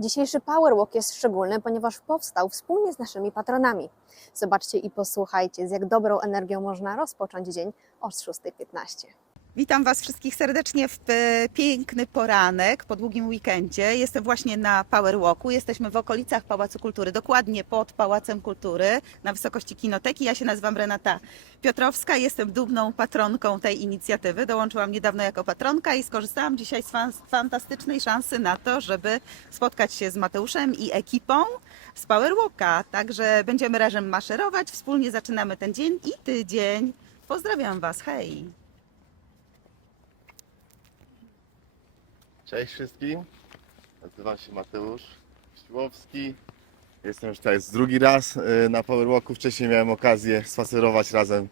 Dzisiejszy Powerwalk jest szczególny, ponieważ powstał wspólnie z naszymi patronami. Zobaczcie i posłuchajcie, z jak dobrą energią można rozpocząć dzień o 6.15. Witam Was wszystkich serdecznie w e, piękny poranek po długim weekendzie. Jestem właśnie na Power Walku. Jesteśmy w okolicach Pałacu Kultury, dokładnie pod Pałacem Kultury, na wysokości Kinoteki. Ja się nazywam Renata Piotrowska, jestem dumną patronką tej inicjatywy. Dołączyłam niedawno jako patronka i skorzystałam dzisiaj z fan- fantastycznej szansy na to, żeby spotkać się z Mateuszem i ekipą z Power Walka. Także będziemy razem maszerować, wspólnie zaczynamy ten dzień i tydzień. Pozdrawiam Was, hej! Cześć wszystkim, nazywam się Mateusz Siłowski. Jestem już tutaj z drugi raz e, na Powerwalku. Wcześniej miałem okazję spacerować razem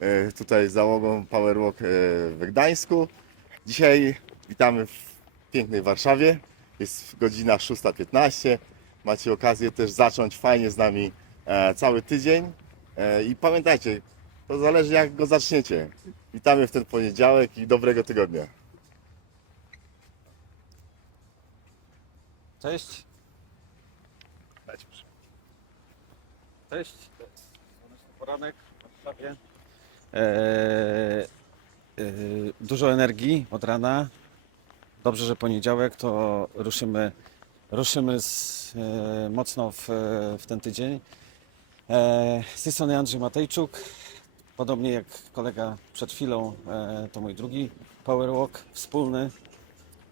e, tutaj z załogą Powerwalk e, w Gdańsku. Dzisiaj witamy w pięknej Warszawie. Jest godzina 6.15. Macie okazję też zacząć fajnie z nami e, cały tydzień. E, I pamiętajcie, to zależy jak go zaczniecie. Witamy w ten poniedziałek i dobrego tygodnia. Cześć. Cześć. Słoneczny poranek w Warszawie. Eee, eee, dużo energii od rana. Dobrze, że poniedziałek to ruszymy, ruszymy z, e, mocno w, w ten tydzień. E, z tej strony Andrzej Matejczuk. Podobnie jak kolega przed chwilą, e, to mój drugi Power Walk wspólny.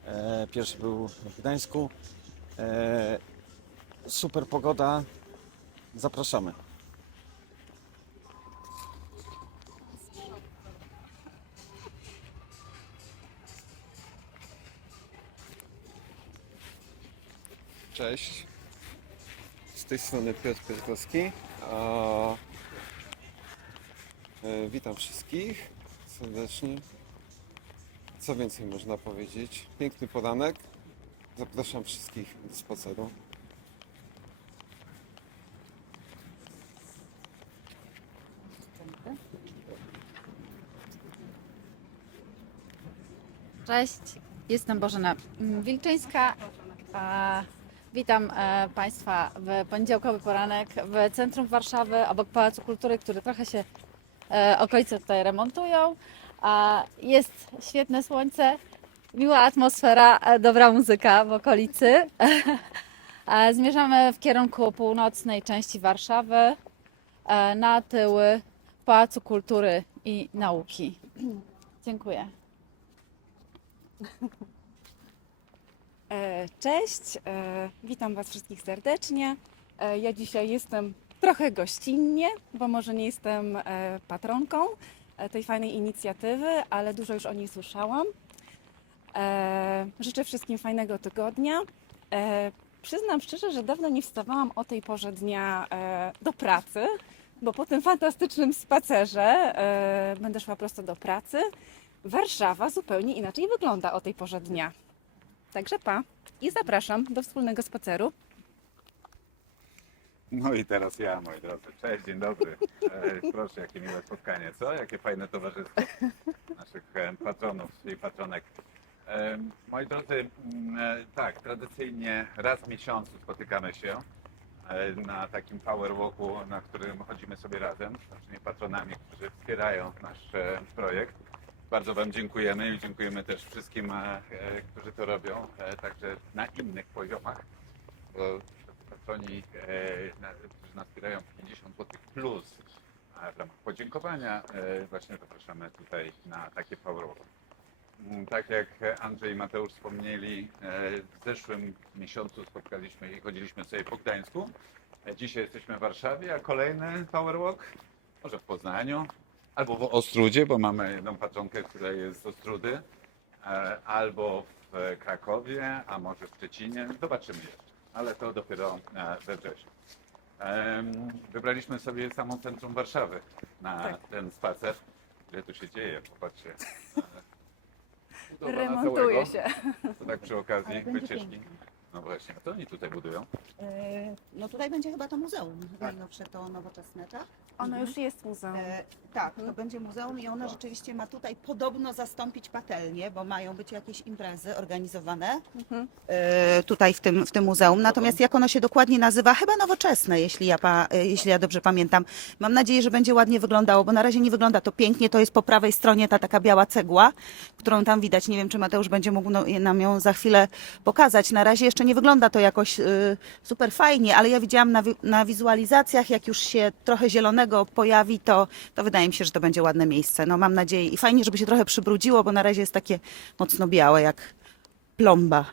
E, pierwszy był w Gdańsku. E, super pogoda. Zapraszamy. Cześć. Z tej strony Piotr Piotrkowski. A, e, witam wszystkich serdecznie. Co więcej można powiedzieć? Piękny poranek. Zapraszam wszystkich do spaceru. Cześć, jestem Bożena Wilczyńska. Witam e, Państwa w poniedziałkowy poranek w centrum Warszawy, obok Pałacu Kultury, który trochę się e, okolice tutaj remontują. Jest świetne słońce, miła atmosfera, e, dobra muzyka w okolicy. E, Zmierzamy w kierunku północnej części Warszawy, e, na tyły Pałacu Kultury i Nauki. Dziękuję. Cześć, witam Was wszystkich serdecznie. Ja dzisiaj jestem trochę gościnnie, bo może nie jestem patronką tej fajnej inicjatywy, ale dużo już o niej słyszałam. E, Życzę wszystkim fajnego tygodnia. E, Przyznam szczerze, że dawno nie wstawałam o tej porze dnia e, do pracy, bo po tym fantastycznym spacerze będę szła prosto do pracy. Warszawa zupełnie inaczej wygląda o tej porze dnia. Także pa i zapraszam do wspólnego spaceru. No i teraz ja, moi drodzy. Cześć, dzień dobry. Proszę, jakie miłe spotkanie, co? Jakie fajne towarzystwo naszych patronów i patronek. Moi drodzy, mm, e, tak, tradycyjnie raz w miesiącu spotykamy się e, na takim power walku, na którym chodzimy sobie razem z naszymi patronami, którzy wspierają nasz e, projekt. Bardzo Wam dziękujemy i dziękujemy też wszystkim, którzy to robią, także na innych poziomach bo patroni, którzy nas wspierają 50 zł plus w ramach podziękowania właśnie zapraszamy tutaj na takie power walki. Mm, Tak jak Andrzej i Mateusz wspomnieli, e, w zeszłym miesiącu spotkaliśmy i chodziliśmy sobie po Gdańsku. E, Dzisiaj jesteśmy w Warszawie, a kolejny power walk może w Poznaniu albo w Ostrudzie, bo mamy jedną patronkę, która jest z Ostrudy, e, albo w Krakowie, a może w Szczecinie. Zobaczymy jeszcze, ale to dopiero we wrześniu. Wybraliśmy sobie samo centrum Warszawy na Tak. ten spacer. Ile tu się dzieje, popatrzcie. Na Remontuje całego. się. To tak przy okazji wycieczki. No właśnie, a co oni tutaj budują? E, No tutaj będzie chyba to muzeum, najnowsze to nowoczesne, tak? Ono już jest muzeum. E, tak, to będzie muzeum i ono rzeczywiście ma tutaj podobno zastąpić patelnię, bo mają być jakieś imprezy organizowane Mhm. e, tutaj w tym, w tym muzeum. Natomiast jak ono się dokładnie nazywa, chyba nowoczesne, jeśli ja, pa, e, jeśli ja dobrze pamiętam. Mam nadzieję, że będzie ładnie wyglądało, bo na razie nie wygląda to pięknie. To jest po prawej stronie ta taka biała cegła, którą tam widać. Nie wiem, czy Mateusz będzie mógł no, nam ją za chwilę pokazać. Na razie jeszcze nie wygląda to jakoś e, super fajnie, ale ja widziałam na, wi- na wizualizacjach, jak już się trochę zielonego pojawi, to, to wydaje mi się, że to będzie ładne miejsce. No mam nadzieję i fajnie, żeby się trochę przybrudziło, bo na razie jest takie mocno białe, jak plomba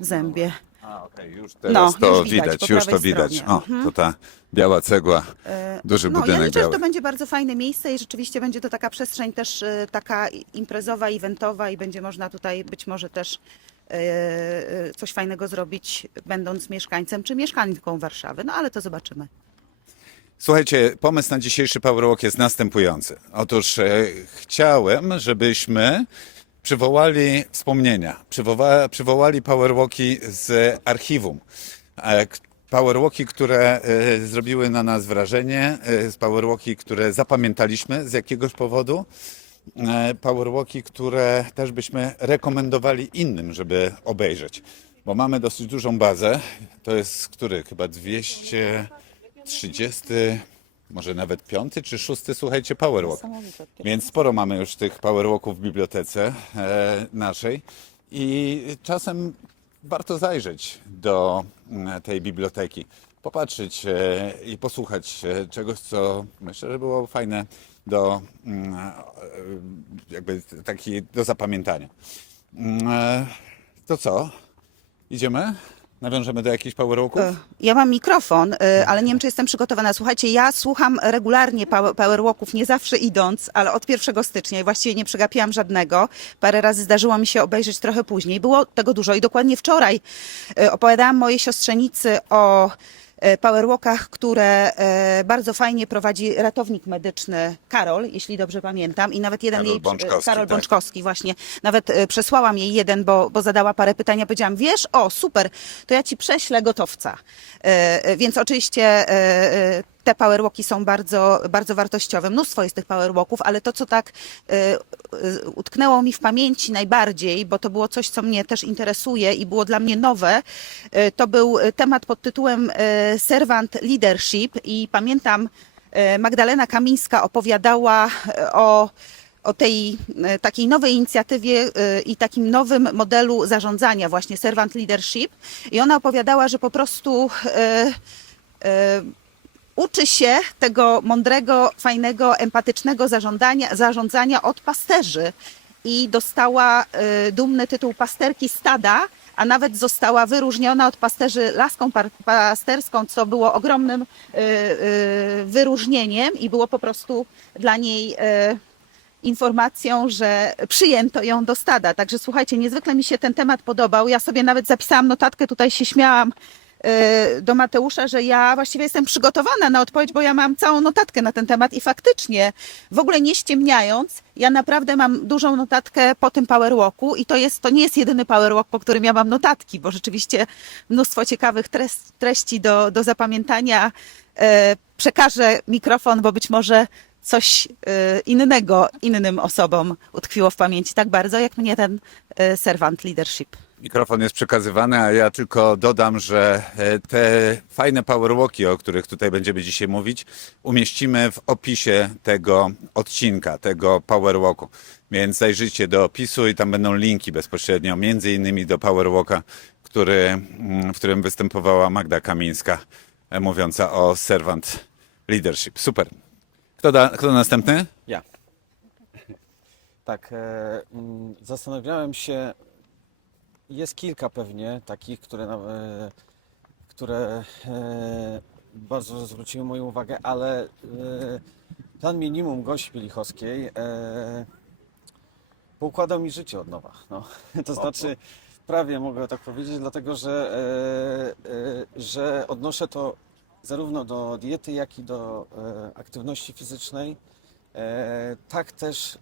w zębie. A, okej, już teraz No, to już widać, widać, po już to prawej widać. stronie. O, Mhm. to ta biała cegła, E, duży No, ja budynek liczę, że biały. to będzie bardzo fajne miejsce i rzeczywiście będzie to taka przestrzeń też e, taka imprezowa, eventowa i będzie można tutaj być może też coś fajnego zrobić, będąc mieszkańcem czy mieszkanką Warszawy. No ale to zobaczymy. Słuchajcie, pomysł na dzisiejszy Powerwalk jest następujący. Otóż e, chciałem, żebyśmy przywołali wspomnienia, przywoła, przywołali Powerwalki z archiwum. E, k- Powerwalki, które e, zrobiły na nas wrażenie, e, Powerwalki, które zapamiętaliśmy z jakiegoś powodu. E, Powerwalki, które też byśmy rekomendowali innym, żeby obejrzeć. Bo mamy dosyć dużą bazę. To jest który? Chyba 230, może nawet piąty czy szósty, słuchajcie, Powerwalk. Więc sporo mamy już tych Powerwalków w bibliotece e, naszej. I czasem warto zajrzeć do mm, tej biblioteki, popatrzeć e, i posłuchać czegoś, co myślę, że było fajne do mm, e, jakby taki do zapamiętania. Mm, e, To co? Idziemy? Nawiążemy do jakichś powerwalków? E, Ja mam mikrofon, ale nie wiem, czy jestem przygotowana. Słuchajcie, ja słucham regularnie power- powerwalków, nie zawsze idąc, ale od 1 stycznia i właściwie nie przegapiłam żadnego. Parę razy zdarzyło mi się obejrzeć trochę później. Było tego dużo i dokładnie wczoraj opowiadałam mojej siostrzenicy o powerwalkach, które e, bardzo fajnie prowadzi ratownik medyczny Karol, jeśli dobrze pamiętam. I nawet jeden Karol jej... Bączkowski, Karol tak. Bączkowski, właśnie. Nawet e, przesłałam jej jeden, bo, bo zadała parę pytań. Ja powiedziałam, wiesz, o super, to ja ci prześlę gotowca. E, e, Więc oczywiście e, e, te powerwalki są bardzo, bardzo wartościowe. Mnóstwo jest tych powerwalków, ale to, co tak e, e, utknęło mi w pamięci najbardziej, bo to było coś, co mnie też interesuje i było dla mnie nowe, e, to był temat pod tytułem Servant Leadership i pamiętam, Magdalena Kamińska opowiadała o o tej takiej nowej inicjatywie i takim nowym modelu zarządzania, właśnie servant leadership. I ona opowiadała, że po prostu uczy się tego mądrego, fajnego, empatycznego zarządzania, zarządzania od pasterzy. I dostała e, dumny tytuł pasterki stada, a nawet została wyróżniona od pasterzy laską pasterską, co było ogromnym e, e, wyróżnieniem i było po prostu dla niej e, informacją, że przyjęto ją do stada. Także słuchajcie, niezwykle mi się ten temat podobał. Ja sobie nawet zapisałam notatkę, tutaj się śmiałam do Mateusza, że ja właściwie jestem przygotowana na odpowiedź, bo ja mam całą notatkę na ten temat i faktycznie, w ogóle nie ściemniając, ja naprawdę mam dużą notatkę po tym powerwalku i to, jest, to nie jest jedyny powerwalk, po którym ja mam notatki, bo rzeczywiście mnóstwo ciekawych treści do, do zapamiętania. E, przekażę mikrofon, bo być może coś e, innego innym osobom utkwiło w pamięci tak bardzo, jak mnie ten servant leadership. Mikrofon jest przekazywany, a ja tylko dodam, że e, te fajne powerwalki, o których tutaj będziemy dzisiaj mówić, umieścimy w opisie tego odcinka, tego powerwalku. Więc zajrzyjcie do opisu i tam będą linki bezpośrednio, między innymi do powerwalka, który, mm, w którym występowała Magda Kamińska, e, mówiąca o servant leadership. Super. Kto, da, kto następny? Ja. Tak, e, mm, zastanawiałem się, jest kilka pewnie takich, które, e, które e, bardzo zwróciły moją uwagę, ale e, plan minimum Gosi Pielichowskiej poukładał mi życie od nowa. No. To znaczy, prawie mogę tak powiedzieć, dlatego że, że odnoszę to zarówno do diety, jak i do aktywności fizycznej. Tak też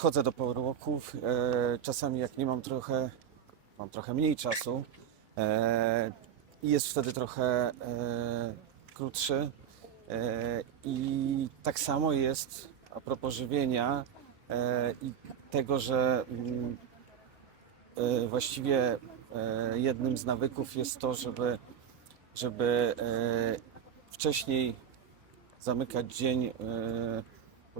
podchodzę do powerwalków. E, czasami jak nie mam trochę mam trochę mniej czasu e, i jest wtedy trochę e, krótszy. I tak samo jest a propos żywienia i tego, że mm, właściwie jednym z nawyków jest to, żeby, żeby wcześniej zamykać dzień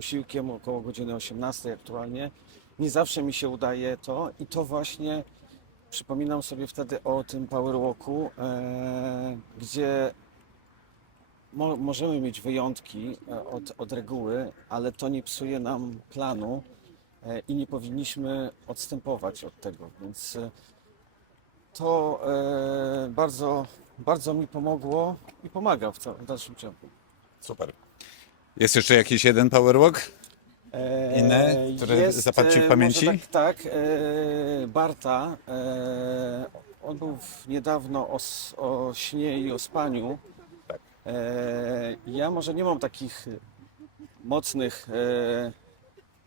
posiłkiem około godziny 18 aktualnie. Nie zawsze mi się udaje to i to właśnie przypominam sobie wtedy o tym power walku, e, gdzie mo, możemy mieć wyjątki e, od, od reguły, ale to nie psuje nam planu e, i nie powinniśmy odstępować od tego, więc e, to e, bardzo, bardzo mi pomogło i pomaga w, w dalszym ciągu. Super. Jest jeszcze jakiś jeden powerwalk? E, Inne, które zapadł ci w e, pamięci? Może tak, tak e, Barta, e, on był w, niedawno o, s- o śnie i o spaniu. Tak. E, ja może nie mam takich mocnych, e,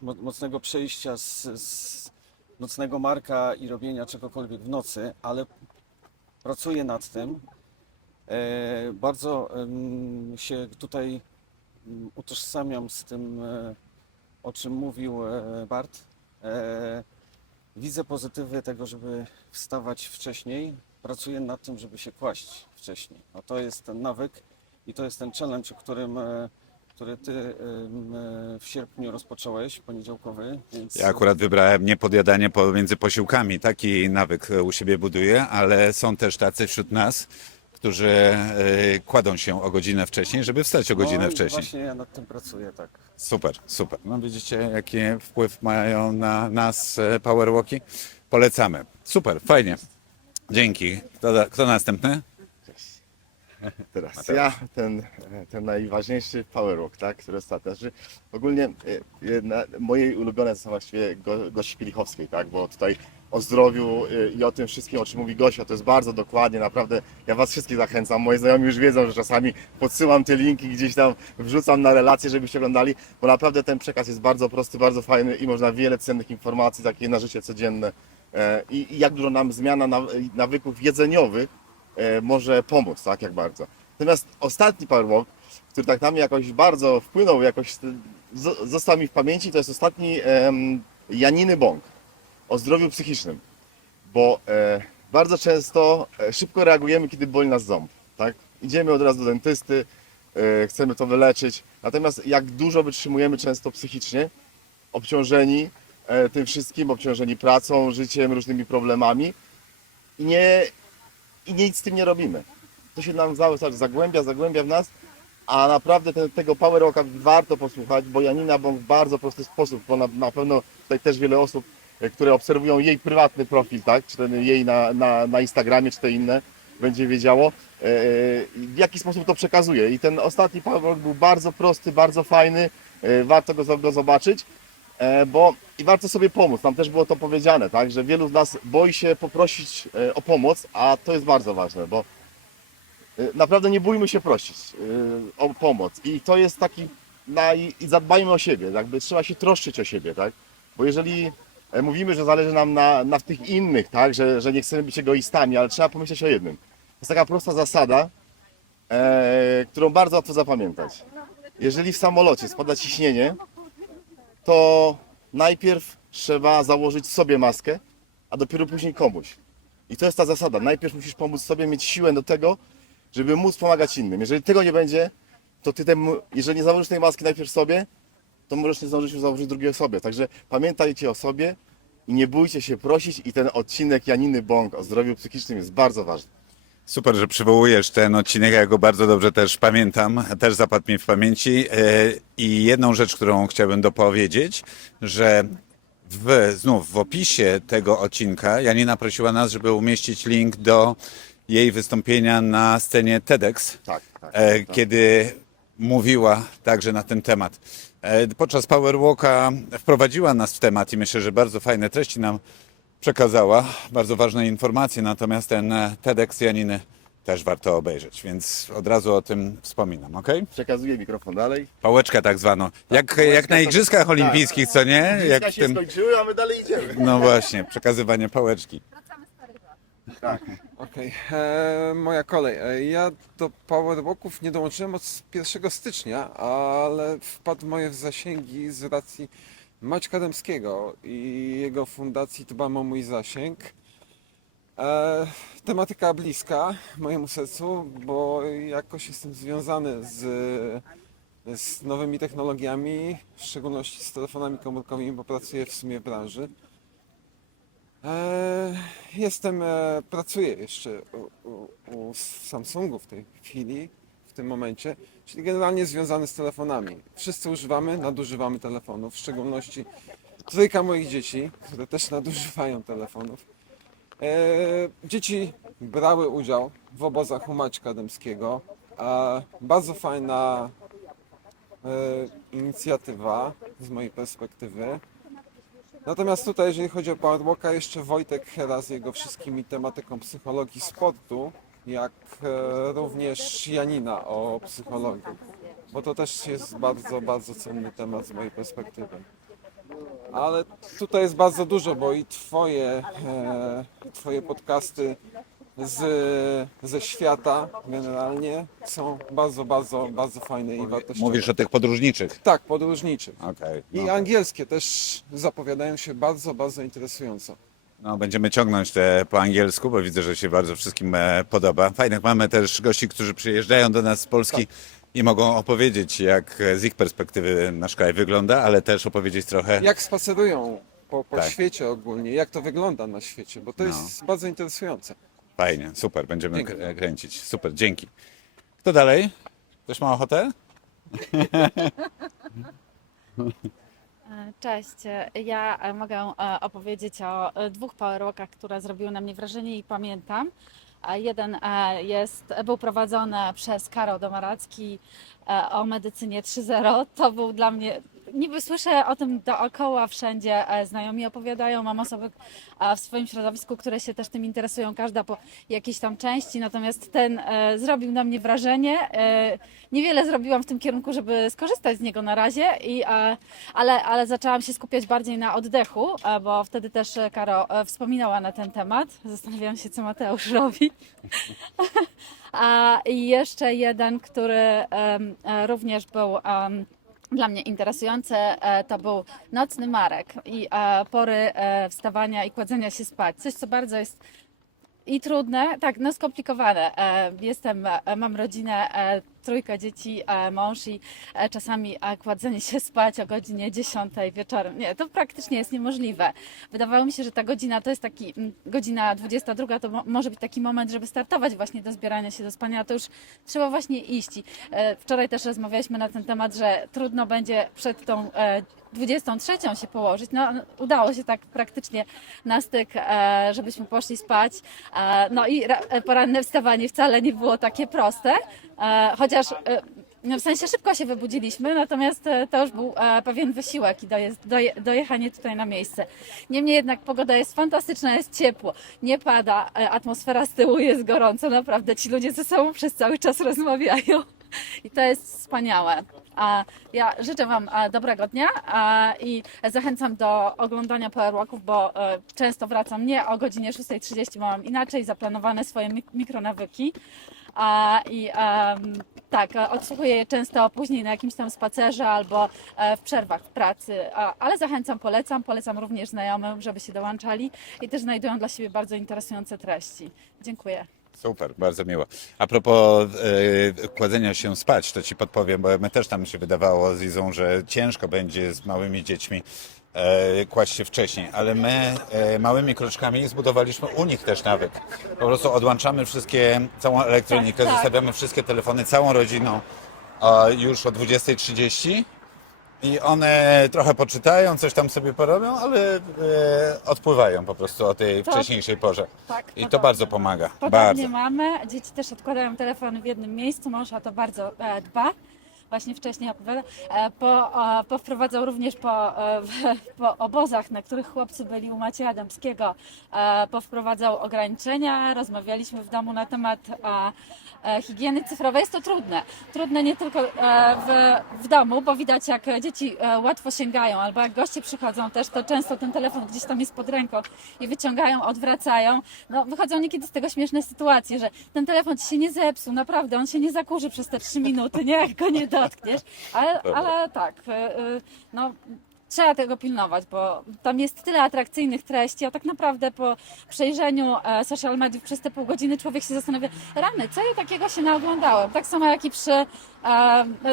mo, mocnego przejścia z, z nocnego marka i robienia czegokolwiek w nocy, ale pracuję nad tym. E, bardzo em, się tutaj utożsamiam z tym, e, o czym mówił e, Bart. E, Widzę pozytywy tego, żeby wstawać wcześniej. Pracuję nad tym, żeby się kłaść wcześniej. No to jest ten nawyk i to jest ten challenge, o którym, który ty w sierpniu rozpocząłeś, poniedziałkowy. Więc Ja akurat wybrałem niepodjadanie pomiędzy posiłkami. Taki nawyk u siebie buduję, ale są też tacy wśród nas, którzy e, kładą się o godzinę wcześniej, żeby wstać o godzinę no, wcześniej. Właśnie ja nad tym pracuję, tak. Super, super. No widzicie, jaki wpływ mają na nas e, powerwalki? Polecamy. Super, fajnie. Dzięki. Kto, kto następny? Teraz Mateusz. ja, ten, ten najważniejszy power walk, tak, który ostatnio, znaczy ogólnie e, jedna, moje ulubione są właściwie go, Gosi Pielichowskiej, tak, bo tutaj o zdrowiu e, i o tym wszystkim, o czym mówi Gosia, to jest bardzo dokładnie, naprawdę, ja Was wszystkich zachęcam, moi znajomi już wiedzą, że czasami podsyłam te linki, gdzieś tam wrzucam na relacje, żebyście oglądali, bo naprawdę ten przekaz jest bardzo prosty, bardzo fajny i można wiele cennych informacji, takie na życie codzienne. E, i, jak dużo nam zmiana naw- nawyków jedzeniowych e, może pomóc, tak, jak bardzo. Natomiast ostatni powerwalk, który tak na mnie jakoś bardzo wpłynął, jakoś został mi w pamięci, to jest ostatni Janiny Bąk o zdrowiu psychicznym, bo e, bardzo często e, szybko reagujemy, kiedy boli nas ząb, tak? Idziemy od razu do dentysty, e, chcemy to wyleczyć, natomiast jak dużo wytrzymujemy często psychicznie, obciążeni e, tym wszystkim, obciążeni pracą, życiem, różnymi problemami i nie, i nic z tym nie robimy. To się nam cały czas zagłębia, zagłębia w nas, a naprawdę tego Power Walka warto posłuchać, bo Janina Bąk w bardzo prosty sposób, bo na, na pewno tutaj też wiele osób, które obserwują jej prywatny profil, tak, czy ten jej na, na, na Instagramie, czy te inne, będzie wiedziało, e, w jaki sposób to przekazuje. I ten ostatni Power Walk był bardzo prosty, bardzo fajny, e, warto go, go zobaczyć. E, bo i warto sobie pomóc. Tam też było to powiedziane, tak, że wielu z nas boi się poprosić e, o pomoc, a to jest bardzo ważne, bo e, naprawdę nie bójmy się prosić e, o pomoc. I to jest taki, naj, i zadbajmy o siebie, jakby trzeba się troszczyć o siebie, tak, bo jeżeli e, mówimy, że zależy nam na, na tych innych, tak, że, że nie chcemy być egoistami, ale trzeba pomyśleć o jednym. To jest taka prosta zasada, e, którą bardzo łatwo zapamiętać. Jeżeli w samolocie spada ciśnienie, to najpierw trzeba założyć sobie maskę, a dopiero później komuś. I to jest ta zasada. Najpierw musisz pomóc sobie, mieć siłę do tego, żeby móc pomagać innym. Jeżeli tego nie będzie, to ty temu, jeżeli nie założysz tej maski najpierw sobie, to możesz nie zdążyć już założyć drugiej osobie. Także pamiętajcie o sobie i nie bójcie się prosić i ten odcinek Janiny Bąk o zdrowiu psychicznym jest bardzo ważny. Super, że przywołujesz ten odcinek, ja go bardzo dobrze też pamiętam, też zapadł mi w pamięci. E, I jedną rzecz, którą chciałbym dopowiedzieć, że w, znów w opisie tego odcinka Janina prosiła nas, żeby umieścić link do jej wystąpienia na scenie TEDx, Tak, tak. e, tak. kiedy mówiła także na ten temat. E, Podczas Powerwalka wprowadziła nas w temat i myślę, że bardzo fajne treści nam przekazała, bardzo ważne informacje, natomiast ten e, TEDx Janiny też warto obejrzeć, więc od razu o tym wspominam, ok? Przekazuję mikrofon dalej. Pałeczkę tak zwaną. Jak, pałeczka jak na to- Igrzyskach Olimpijskich, co nie? Igrzyska Jak w się tym, skończyły, a my dalej idziemy. no właśnie, przekazywanie pałeczki. Tak. Okej, e, moja kolej. E, ja do Powerwalków nie dołączyłem od 1 stycznia, ale wpadł moje w zasięgi z racji Maćka Dębskiego i jego fundacji Dbam o mój zasięg. E, tematyka bliska mojemu sercu, bo jakoś jestem związany z, z nowymi technologiami, w szczególności z telefonami komórkowymi, bo pracuję w sumie w branży. E, Jestem, e, pracuję jeszcze u, u, u Samsungu w tej chwili, w tym momencie, czyli generalnie związany z telefonami. Wszyscy używamy, nadużywamy telefonów, w szczególności trójka moich dzieci, które też nadużywają telefonów. E, dzieci brały udział w obozach u Maćka Dębskiego. A bardzo fajna inicjatywa z mojej perspektywy. Natomiast tutaj, jeżeli chodzi o Powerwalka, jeszcze Wojtek Hera z jego wszystkimi tematyką psychologii sportu, jak e, również Janina o psychologii, bo to też jest bardzo, bardzo cenny temat z mojej perspektywy. Ale tutaj jest bardzo dużo, bo i twoje, e, twoje podcasty z, ze świata generalnie są bardzo, bardzo, bardzo fajne i wartościowe. Mówisz o tych podróżniczych. Tak, podróżniczych. Okej. I no. angielskie też zapowiadają się bardzo, bardzo interesująco. No, będziemy ciągnąć te po angielsku, bo widzę, że się bardzo wszystkim e, podoba. Fajnych mamy też gości, którzy przyjeżdżają do nas z Polski i mogą opowiedzieć, jak e, z ich perspektywy nasz kraj wygląda, ale też opowiedzieć trochę. Jak spacerują po, po Tak. świecie ogólnie, jak to wygląda na świecie, bo to No. jest bardzo interesujące. Fajnie, super, będziemy kręcić. Super, dzięki. Kto dalej? Ktoś ma ochotę? Cześć, ja mogę e, opowiedzieć o e, dwóch powerwalkach, które zrobiły na mnie wrażenie i pamiętam. A Jeden e, jest, był prowadzony przez Karol Domaracki o medycynie 3.0. To był dla mnie, niby słyszę o tym dookoła wszędzie, e, znajomi opowiadają, mam osoby e, w swoim środowisku, które się też tym interesują, każda po jakiejś tam części, natomiast ten e, zrobił na mnie wrażenie. Niewiele zrobiłam w tym kierunku, żeby skorzystać z niego na razie, i, ale, ale zaczęłam się skupiać bardziej na oddechu, bo wtedy też Karo wspominała na ten temat. Zastanawiałam się, co Mateusz robi. A jeszcze jeden, który również był dla mnie interesujący, e, to był nocny Marek i e, pory e, wstawania i kładzenia się spać. Coś, co bardzo jest i trudne, tak, no skomplikowane. Jestem, mam rodzinę, trójkę dzieci, e, mąż i e, czasami e, kładzenie się spać o godzinie 10 wieczorem. Nie, to praktycznie jest niemożliwe. Wydawało mi się, że ta godzina to jest taki, godzina 22 to mo- może być taki moment, żeby startować właśnie do zbierania się do spania, to już trzeba właśnie iść. I, Wczoraj też rozmawialiśmy na ten temat, że trudno będzie przed tą e, 23 się położyć. No, udało się tak praktycznie na styk, żebyśmy poszli spać. No i ra- poranne wstawanie wcale nie było takie proste, e, chociaż e, no w sensie szybko się wybudziliśmy, natomiast e, to już był e, pewien wysiłek i dojazd, doje, dojechanie tutaj na miejsce. Niemniej jednak pogoda jest fantastyczna, jest ciepło, nie pada, atmosfera z tyłu jest gorąco, naprawdę ci ludzie ze sobą przez cały czas rozmawiają. I to jest wspaniałe. A ja życzę Wam dobrego dnia i zachęcam do oglądania Powerwalków, bo często wracam nie o godzinie 6.30, bo mam inaczej zaplanowane swoje mik- mikronawyki. I tak, odsłuchuję je często później na jakimś tam spacerze albo e, w przerwach w pracy, ale zachęcam, polecam, polecam również znajomym, żeby się dołączali i też znajdują dla siebie bardzo interesujące treści. Dziękuję. Super, bardzo miło. A propos e, kładzenia się spać, to ci podpowiem, bo my też tam się wydawało z Izą, że ciężko będzie z małymi dziećmi kłaść się wcześniej, ale my e, małymi kroczkami zbudowaliśmy u nich też nawyk. Po prostu odłączamy wszystkie, całą elektronikę, Tak, tak. zostawiamy wszystkie telefony, całą rodziną już o 20.30 i one trochę poczytają, coś tam sobie porobią, ale e, odpływają po prostu o tej To- wcześniejszej porze. Tak, I to bardzo pomaga. Podobnie Bardzo. mamy. Dzieci też odkładają telefony w jednym miejscu. Mąż o to bardzo e, dba. Właśnie wcześniej opowiadał, e, po, powprowadzał również po, e, po obozach, na których chłopcy byli u Macieja Adamskiego, e, powprowadzał ograniczenia, rozmawialiśmy w domu na temat higieny cyfrowej. Jest to trudne. Trudne nie tylko w, w domu, bo widać jak dzieci łatwo sięgają, albo jak goście przychodzą też, to często ten telefon gdzieś tam jest pod ręką i wyciągają, odwracają. No, wychodzą niekiedy z tego śmieszne sytuacje, że ten telefon ci się nie zepsuł, naprawdę, on się nie zakurzy przez te trzy minuty, nie, jak go nie dotkniesz. Ale, ale tak, e, e, no trzeba tego pilnować, bo tam jest tyle atrakcyjnych treści, a tak naprawdę po przejrzeniu e, social mediów przez te pół godziny człowiek się zastanawia, rany, co ja takiego się naoglądałem? Tak samo jak i przy e,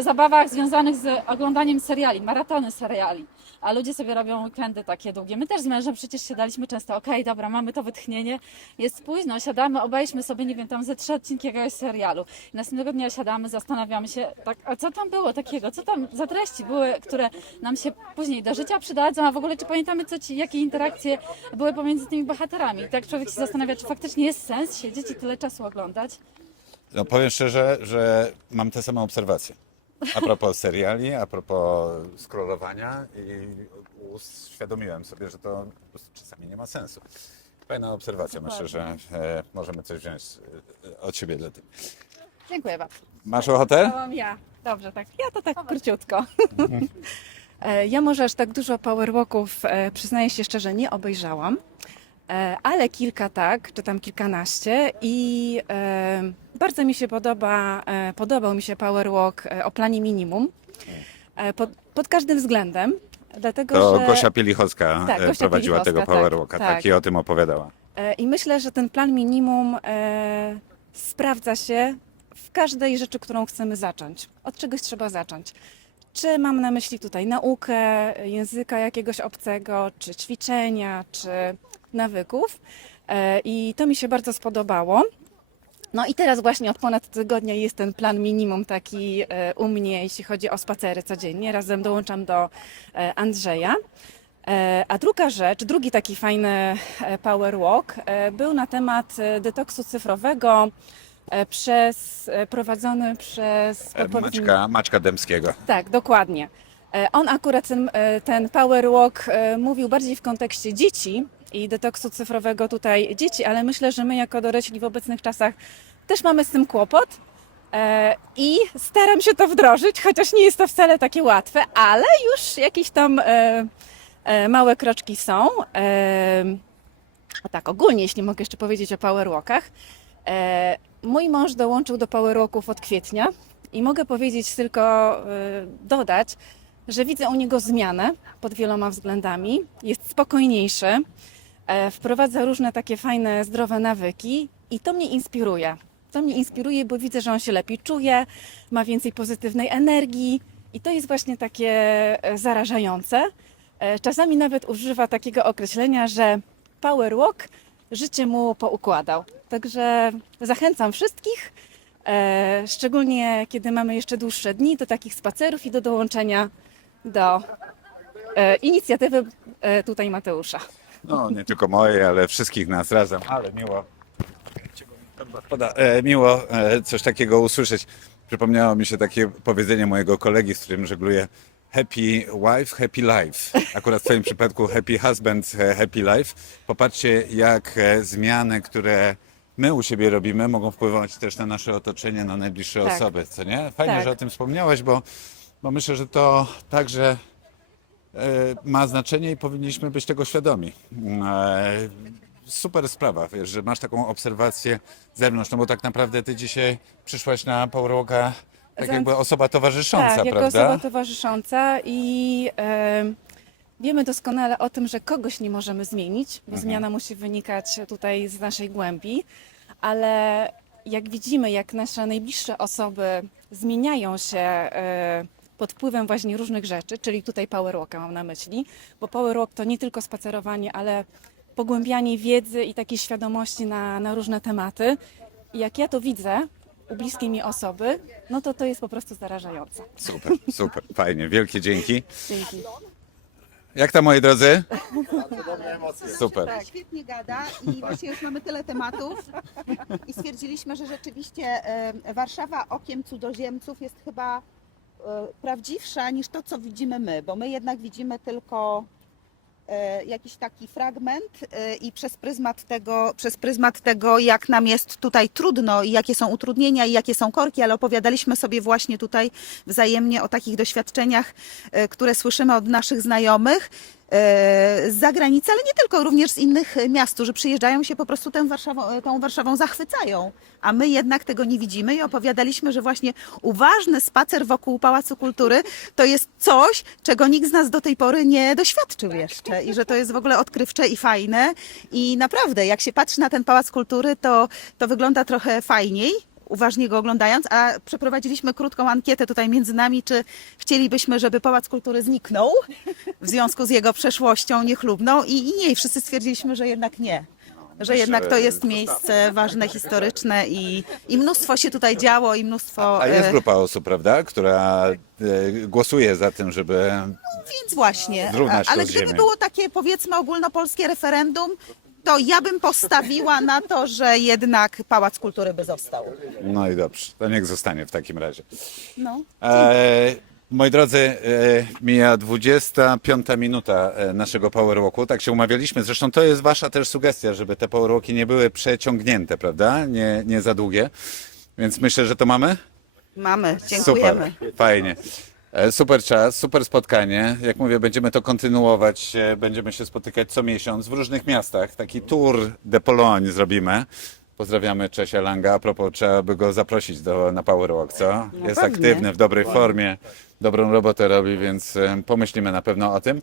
zabawach związanych z oglądaniem seriali, maratony seriali. A ludzie sobie robią weekendy takie długie. My też z mężem przecież siadaliśmy często, okej, dobra, mamy to wytchnienie, jest późno, siadamy, obejrzmy sobie, nie wiem, tam ze trzy odcinki jakiegoś serialu. I następnego dnia siadamy, zastanawiamy się, tak, a co tam było takiego, co tam za treści były, które nam się później do życia przydadzą, a w ogóle czy pamiętamy, co ci, jakie interakcje były pomiędzy tymi bohaterami. I tak człowiek się zastanawia, czy faktycznie jest sens siedzieć i tyle czasu oglądać. No powiem szczerze, że mam te same obserwacje. A propos seriali, a propos scrollowania i uświadomiłem sobie, że to czasami nie ma sensu. Fajna obserwacja. Myślę, że e, możemy coś wziąć e, od siebie dla tych. Dziękuję bardzo. Masz ochotę? Mam ja. Dobrze, tak. Ja to tak króciutko. E, Ja może aż tak dużo powerwalków, e, przyznaję się szczerze, nie obejrzałam, ale kilka tak, czy tam kilkanaście i e, bardzo mi się podoba, e, podobał mi się powerwalk e, o planie minimum e, pod, pod każdym względem, dlatego To że... Gosia Pielichowska Tak, e, Gosia prowadziła Pielichowska, tego tak, Powerwalka, tak, tak. i o tym opowiadała. E, I myślę, że ten plan minimum e, sprawdza się w każdej rzeczy, którą chcemy zacząć. Od czegoś trzeba zacząć. Czy mam na myśli tutaj naukę języka jakiegoś obcego, czy ćwiczenia, czy nawyków. E, I to mi się bardzo spodobało. No i teraz właśnie od ponad tygodnia jest ten plan minimum taki e, u mnie, jeśli chodzi o spacery codziennie. Razem dołączam do e, Andrzeja. A druga rzecz, drugi taki fajny power walk był na temat detoksu cyfrowego przez, prowadzony przez Maćka, Maćka Dębskiego. tak, dokładnie. On akurat ten, ten Power Walk mówił bardziej w kontekście dzieci i detoksu cyfrowego tutaj dzieci, ale myślę, że my jako dorośli w obecnych czasach też mamy z tym kłopot. E, I staram się to wdrożyć, chociaż nie jest to wcale takie łatwe, ale już jakieś tam e, e, małe kroczki są. A tak, ogólnie, jeśli mogę jeszcze powiedzieć o powerwalkach. Mój mąż dołączył do powerwalków od kwietnia i mogę powiedzieć tylko, dodać, że widzę u niego zmianę pod wieloma względami. Jest spokojniejszy, wprowadza różne takie fajne, zdrowe nawyki i to mnie inspiruje. To mnie inspiruje, bo widzę, że on się lepiej czuje, ma więcej pozytywnej energii i to jest właśnie takie e, zarażające. E, Czasami nawet używa takiego określenia, że power walk życie mu poukładał. Także zachęcam wszystkich, e, szczególnie kiedy mamy jeszcze dłuższe dni, do takich spacerów i do dołączenia do e, inicjatywy e, tutaj Mateusza. No, nie tylko moje, ale wszystkich nas razem. Ale miło. Poda, e, miło e, coś takiego usłyszeć. Przypomniało mi się takie powiedzenie mojego kolegi, z którym żegluję. Happy wife, happy life. Akurat w Twoim przypadku happy husband, e, happy life. Popatrzcie, jak e, zmiany, które my u siebie robimy, mogą wpływać też na nasze otoczenie, na najbliższe Tak. osoby, co nie? Fajnie, Tak. że o tym wspomniałaś, bo, bo myślę, że to także ma znaczenie i powinniśmy być tego świadomi. E, Super sprawa, wiesz, że masz taką obserwację z zewnątrz, no bo tak naprawdę ty dzisiaj przyszłaś na Powerwalka tak jakby osoba towarzysząca, tak, jako prawda? osoba towarzysząca i e, wiemy doskonale o tym, że kogoś nie możemy zmienić, bo Mhm. zmiana musi wynikać tutaj z naszej głębi, ale jak widzimy, jak nasze najbliższe osoby zmieniają się e, pod wpływem właśnie różnych rzeczy, czyli tutaj powerwalka mam na myśli, bo powerwalk to nie tylko spacerowanie, ale pogłębianie wiedzy i takiej świadomości na, na różne tematy. I jak ja to widzę u bliskiej mi osoby, no to to jest po prostu zarażające. Super, super, fajnie, wielkie dzięki. Dzięki. Jak tam moi drodzy? Super. Tak, świetnie gada i właśnie już mamy tyle tematów i stwierdziliśmy, że rzeczywiście e, Warszawa okiem cudzoziemców jest chyba prawdziwsza niż to, co widzimy my, bo my jednak widzimy tylko e, jakiś taki fragment e, i przez pryzmat tego, przez pryzmat tego, jak nam jest tutaj trudno i jakie są utrudnienia i jakie są korki, ale opowiadaliśmy sobie właśnie tutaj wzajemnie o takich doświadczeniach, e, które słyszymy od naszych znajomych. e, z zagranicy, ale nie tylko, również z innych miast, którzy przyjeżdżają się po prostu tą Warszawą, tą Warszawą zachwycają, a my jednak tego nie widzimy i opowiadaliśmy, że właśnie uważny spacer wokół Pałacu Kultury to jest coś, czego nikt z nas do tej pory nie doświadczył jeszcze i że to jest w ogóle odkrywcze i fajne. I naprawdę, jak się patrzy na ten Pałac Kultury, to, to wygląda trochę fajniej, uważnie go oglądając, a przeprowadziliśmy krótką ankietę tutaj między nami, czy chcielibyśmy, żeby Pałac Kultury zniknął w związku z jego przeszłością niechlubną i, i nie, wszyscy stwierdziliśmy, że jednak nie. Że jednak to jest miejsce ważne, historyczne i, i mnóstwo się tutaj działo i mnóstwo... A jest e, grupa osób, prawda, która e, głosuje za tym, żeby Więc właśnie, Zrównać ale gdyby ziemią. było takie powiedzmy ogólnopolskie referendum, to ja bym postawiła na to, że jednak Pałac Kultury by został. No i dobrze, to niech zostanie w takim razie. No. E, moi drodzy, e, mija 25 minuta e, naszego Powerwalku. Tak się umawialiśmy. Zresztą to jest wasza też sugestia, żeby te Powerwalki nie były przeciągnięte, prawda? Nie, nie za długie. Więc myślę, że to mamy? Mamy, dziękujemy. Super, fajnie. E, Super czas, super spotkanie. Jak mówię, będziemy to kontynuować. e, Będziemy się spotykać co miesiąc w różnych miastach. Taki tour de Pologne zrobimy. Pozdrawiamy Czesia Langa. A propos, trzeba by go zaprosić do, na Powerwalk, co? Jest pewnie. aktywny, w dobrej formie, dobrą robotę robi, więc e, pomyślimy na pewno o tym.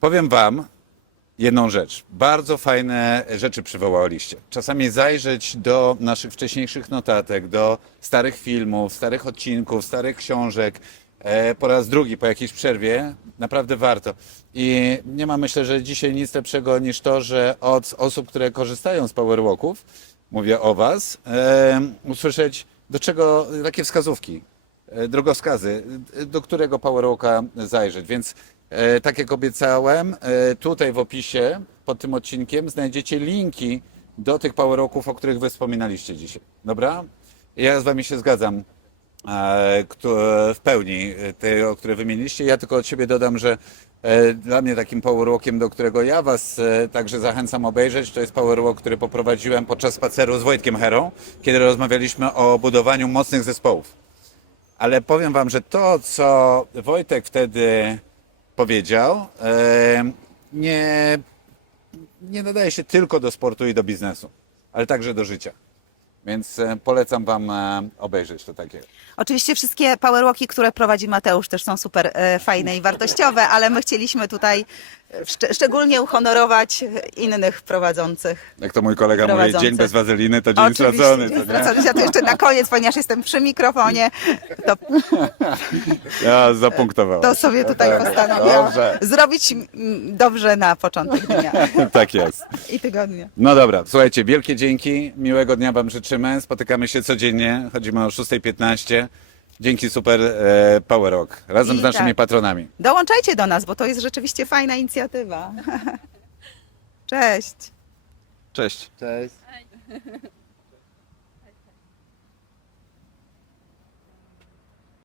Powiem Wam, jedną rzecz. Bardzo fajne rzeczy przywołaliście. Czasami zajrzeć do naszych wcześniejszych notatek, do starych filmów, starych odcinków, starych książek. E, po raz drugi, po jakiejś przerwie, naprawdę warto. I nie ma myślę, że dzisiaj nic lepszego niż to, że od osób, które korzystają z Powerwalków, mówię o Was, e, usłyszeć do czego takie wskazówki, e, drogowskazy, do którego Powerwalka zajrzeć. Więc tak jak obiecałem, tutaj w opisie pod tym odcinkiem znajdziecie linki do tych Powerwalków, o których Wy wspominaliście dzisiaj. Dobra? Ja z Wami się zgadzam w pełni e, te, o które wymieniliście. Ja tylko od siebie dodam, że e, dla mnie takim powerwalkiem, do którego ja Was e, także zachęcam obejrzeć, to jest powerwalk, który poprowadziłem podczas spaceru z Wojtkiem Herą, kiedy rozmawialiśmy o budowaniu mocnych zespołów. Ale powiem Wam, że to, co Wojtek wtedy powiedział, e, nie, nie nadaje się tylko do sportu i do biznesu, ale także do życia. Więc e, polecam Wam e, obejrzeć to takiego. Oczywiście wszystkie powerwalki, które prowadzi Mateusz też są super e, fajne i wartościowe, ale my chcieliśmy tutaj szcz- szczególnie uhonorować innych prowadzących. Jak to mój kolega mówi, dzień bez wazeliny to dzień Oczywiście, stracony. dzień stracony. Ja to jeszcze na koniec, ponieważ jestem przy mikrofonie, to, Ja zapunktowałem. to sobie tutaj postanowiłam Dobrze, zrobić dobrze na początek dnia tak jest. i tygodnia. No dobra, słuchajcie, wielkie dzięki, miłego dnia Wam życzymy. Spotykamy się codziennie, chodzimy o 6.15. Dzięki super e, Power Rock, razem I z naszymi tak. patronami. Dołączajcie do nas, bo to jest rzeczywiście fajna inicjatywa. Cześć. Cześć. Cześć.